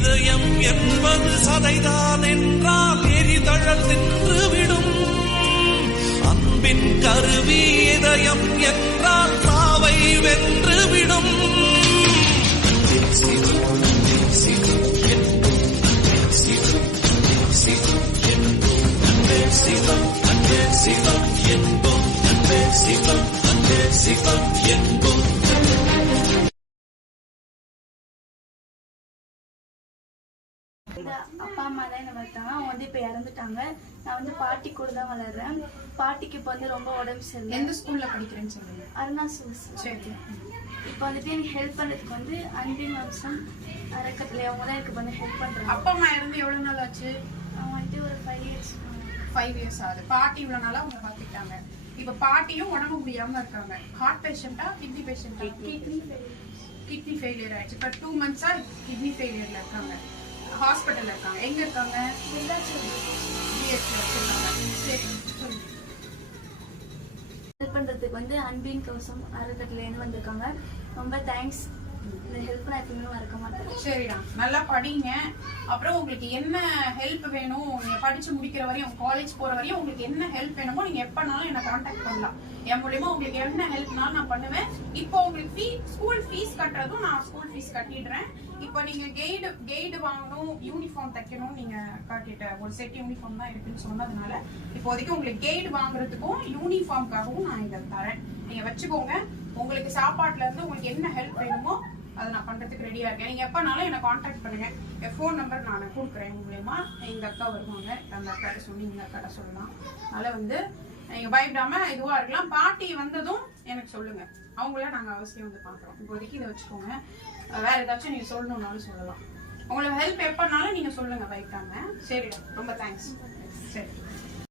இதயம் என்பது சதைதான் என்றால் எரிதழல் நின்றுவிடும் அன்பின் கருவி இதயம் என்றால் சாவை வென்றுவிடும் வந்து அப்பா அம்மா தான் என்னை வளர்த்தாங்க அவங்க வந்து இப்போ இறந்துட்டாங்க. நான் வந்து பாட்டி கூட தான் வளர்றேன். பாட்டிக்கு இப்போ வந்து ரொம்ப உடம்பு சரியில்லை. எந்த ஸ்கூல்ல படிக்கிறேன்னு சொல்லுங்க. அருணா சுஸ் சரி இப்போ வந்துட்டு எனக்கு ஹெல்ப் பண்ணுறதுக்கு வந்து அன்பின் வம்சம் அறக்கட்டளை அவங்க தான் எனக்கு வந்து ஹெல்ப் பண்ணுறாங்க அப்பா அம்மா இருந்து எவ்வளவு நாள் ஆச்சு? அவங்க வந்துட்டு ஒரு ஃபைவ் இயர்ஸ் ஃபைவ் இயர்ஸ் ஆகுது. பாட்டி இவ்வளவு நாளா உங்களை பார்த்துக்கிட்டாங்க. இப்ப பாட்டியும் உடம்பு முடியாம இருக்காங்க. ஹார்ட் பேஷண்டா கிட்னி பேஷண்டா கிட்னி கிட்னி ஃபெயிலியர் ஆயிடுச்சு. இப்ப டூ மந்த்ஸா கிட்னி ஃபெயிலியர்ல இருக்காங்க. ஹாஸ்பிட்டலில் இருக்காங்க. எங்க இருக்காங்க? ஹெல்ப் பண்ணுறதுக்கு வந்து அன்பின் கவசம் அறக்கட்டளைன்னு வந்திருக்காங்க. ரொம்ப தேங்க்ஸ் இந்த ஹெல்ப் நான் எப்பவுமே மறக்க மாட்டேன். சரிடா நல்லா படிங்க. அப்புறம் உங்களுக்கு என்ன ஹெல்ப் வேணும்? நீங்க படிச்சு முடிக்கிற வரையும் காலேஜ் போற வரையும் உங்களுக்கு என்ன ஹெல்ப் வேணுமோ நீங்க எப்பனாலும் என்ன காண்டாக்ட் பண்ணலாம். என் மூலியமா உங்களுக்கு என்ன ஹெல்ப்னாலும் நான் பண்ணுவேன். இப்போ உங்களுக்கு ஃபீ ஸ்கூல் ஃபீஸ் கட்டுறதும் நான் ஸ்கூல் ஃபீஸ் கட்டிடுறேன். இப்போ நீங்க கெய்டு கைடு வாங்கணும் யூனிஃபார்ம் தைக்கணும் நீங்க காட்டிட்ட ஒரு செட் யூனிஃபார்ம் தான் இருக்குன்னு சொன்னதுனால இப்போதைக்கு உங்களுக்கு கெய்டு வாங்குறதுக்கும் யூனிஃபார்ம்காகவும் நான் இதை தரேன். நீங்க வச்சுக்கோங்க. உங்களுக்கு சாப்பாட்டுல இருந்து உங்களுக்கு என்ன ஹெல்ப் வேணுமோ அதை நான் பண்றதுக்கு ரெடியா இருக்கேன். நீங்க எப்பனாலும் என்ன காண்டாக்ட் பண்ணுங்க. என் ஃபோன் நம்பர் நான் கொடுக்குறேன் மூலயமா. எங்க அக்கா வருவாங்க. அந்த அக்காட்ட சொல்லி இந்த அக்காட்ட சொல்லலாம். அதனால வந்து நீங்க பயப்படாம இதுவா இருக்கலாம். பாட்டி வந்ததும் எனக்கு சொல்லுங்க. அவங்கள நாங்க அவசியம் வந்து பாக்குறோம். இப்போதைக்கு இதை வச்சுக்கோங்க. வேறு வேற ஏதாச்சும் நீங்க சொல்லணும்னாலும் சொல்லலாம். உங்களுக்கு ஹெல்ப் எப்பனாலும் நீங்க சொல்லுங்க பயப்படாம. சரிடா. ரொம்ப தேங்க்ஸ் சரி.